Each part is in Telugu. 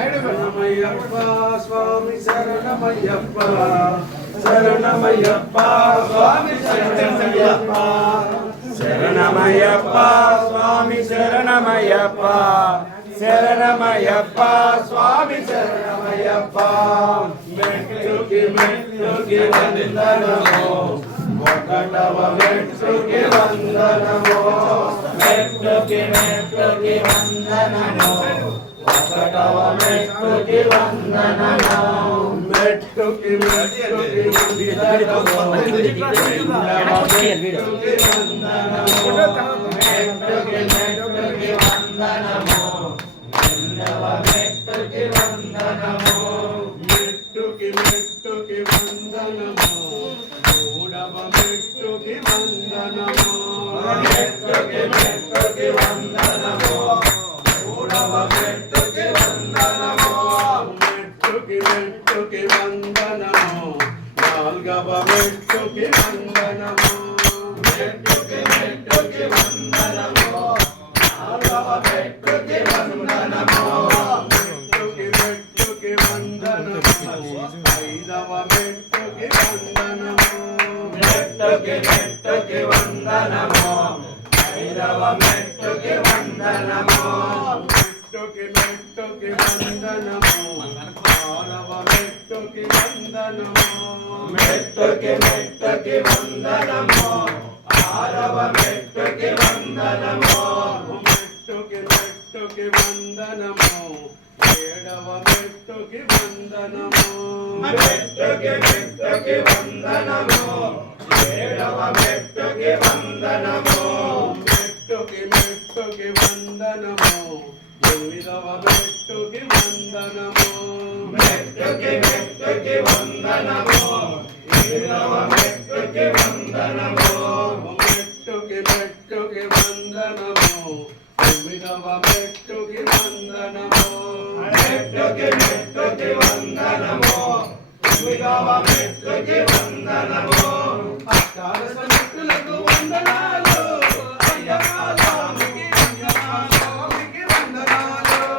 శరణమయ్యప్ప స్వామి శరణమయ్యప్ప శరణమయ్యప్ప స్వామి శరణమయ్యప్ప శరణమయ్యప్ప స్వామి శరణమయ్యప్ప శరణమయ్యప్ప స్వామి శరణమయ్యప్ప మెట్టుకి మెట్టుకి వందనమో ఒకటవ మెట్టుకి వందనమో మెట్టుకి మెట్టుకి వందనమో ఒకటవ మెట్టుకి వందనమో మెట్టుకి మెట్టుకి వందనమో మెట్టుకి మెట్టుకి వందనమో రెండవ మెట్టుకి వందనమో మెట్టుకి మెట్టుకి వందనమో మూడవ మెట్టుకి వందనమో మెట్టుకి మెట్టుకి వందనమో మూడవ మెట్టుకి వందనమో మెట్టుకి మెట్టుకి వందనమో నాలుగవ మెట్టుకి వందనమో మెట్టుకి మెట్టుకి వందనమో నాలుగవ మెట్టుకి వందనమో మెట్టుకి మెట్టుకి వందనమో ఐదవ మెట్టుకి వందనమో మెట్టుకి మెట్టుకి వందనమో ఐదవ మెట్టుకి వందనమో మెట్టుకి మెట్టుకి వందనమో ఆరవ మెట్టుకి వందనమో మెట్టుకి మెట్టుకి వందనమో ఆరవ మెట్టుకి వందనమో మెట్టుకి మెట్టుకి వందనమో ఏడవ మెట్టుకి వందనమో మెట్టుకి మెట్టుకి వందనమో ఏడవ మెట్టుకి వందనమో మెట్టుకి మెట్టుకి వందనమో ఎనిమిదవ మెట్టుకి వందనమో మెట్టుకి మెట్టుకి వందనమో ఎనిమిదవ మెట్టుకి వందనమో మెట్టుకి మెట్టుకి వందనమో తొమ్మిదవ మెట్టుకి వందనమో మెట్టుకి మెట్టుకి వందనమో తొమ్మిదవ మెట్టుకి వందనమో అష్టాదశ మెట్టులకు వందనాలు అయ్యప్ప స్వామికి వందనాలు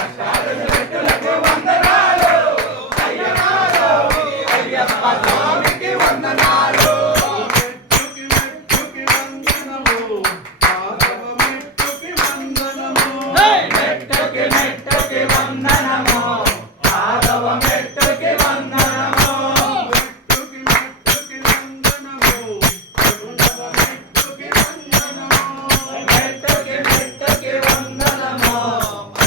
అష్టాదశ మెట్టులకు వందనాలు అయ్యప్ప స్వామికి వందనాలు మెట్టుకి మెట్టుకి వందనము ఆరవ మెట్టుకి వందనము మెట్టుకి మెట్టుకి వందనము ఆరవ మెట్టుకి వందనము మెట్టుకి మెట్టుకి వందనము రెండవ మెట్టుకి వందనము మెట్టుకి మెట్టుకి వందనము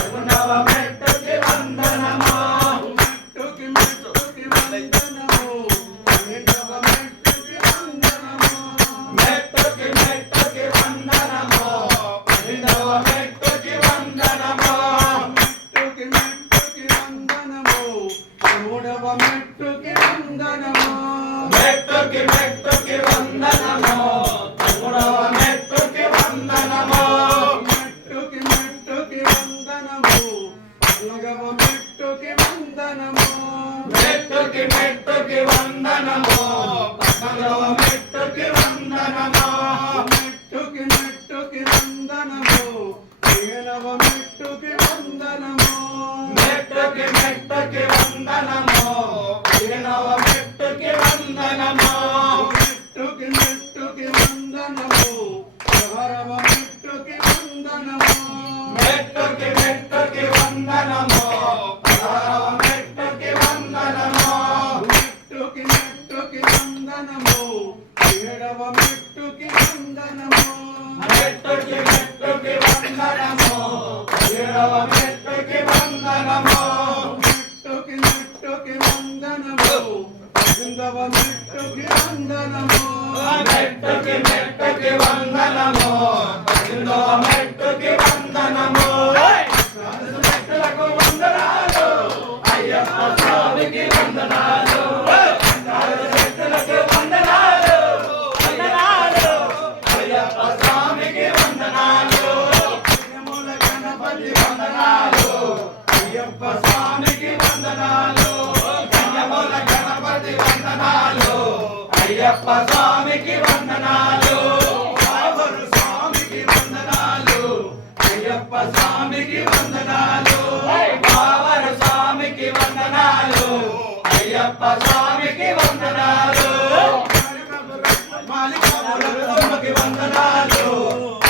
రెండవ మెట్టుకి వందనము మెట్టుకి మెట్టుకి వందనము రెండవ మెట్టుకి వందనము మెట్టుకి మెట్టుకి వందనము రెండవ మెట్టుకి వందనము మెట్టుకి మెట్టుకి వందనము మూడవ మెట్టుకి వందనము మెట్టుకి మెట్టుకి వందనము మూడవ మెట్టుకి వందనము మెట్టుకి మెట్టుకి వందనము నాలుగవ మెట్టుకి వందనము మెట్టుకి మెట్టుకి వందనము పదవ మెట్టుకి వందనము మెట్టుకి మెట్టుకి వందనము ఏడవ మెట్టుకి వందనము మెట్టుకి మెట్టుకి వందనము ఏడవ మెట్టుకి వందనము మెట్టుకి మెట్టుకి వందనము ఆరవ మెట్టుకి వందనము మెట్టుకి మెట్టుకి వందనము ఆరవ మెట్టుకి వందనము మెట్టుకి మెట్టుకి వందనము ఏడవ మెట్టుకి వందనము మెట్టుకి మెట్టుకి వందనము ఏడవ మెట్టుకి వందనము మెట్టుకి మెట్టుకి వందనము ఎనిమిదవ మెట్టుకి వందనము మెట్టుకి మెట్టుకి వందనము ఎనిమిదవ మెట్టుకి వందనము మెట్టులకు వందనాలు అయ్యప్ప స్వామికి వందనాలు మెట్టులకు వందనాలు వందనాలు అయ్యప్ప స్వామికి వందనాలు మూల గణపతి వందనాలు అయ్యప్ప స్వామికి వందనాలు కన్యమూల గణపతి వందనాలు అయ్యప్ప స్వామికి వందనాలు బాబరు స్వామికి వందనాలు అయ్యప్ప స్వామికి వందనాలు బాబరు స్వామికి వందనాలు మాలికాపురమ్మకి వందనాలు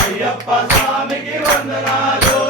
అయ్యప్ప స్వామికి వందనాలు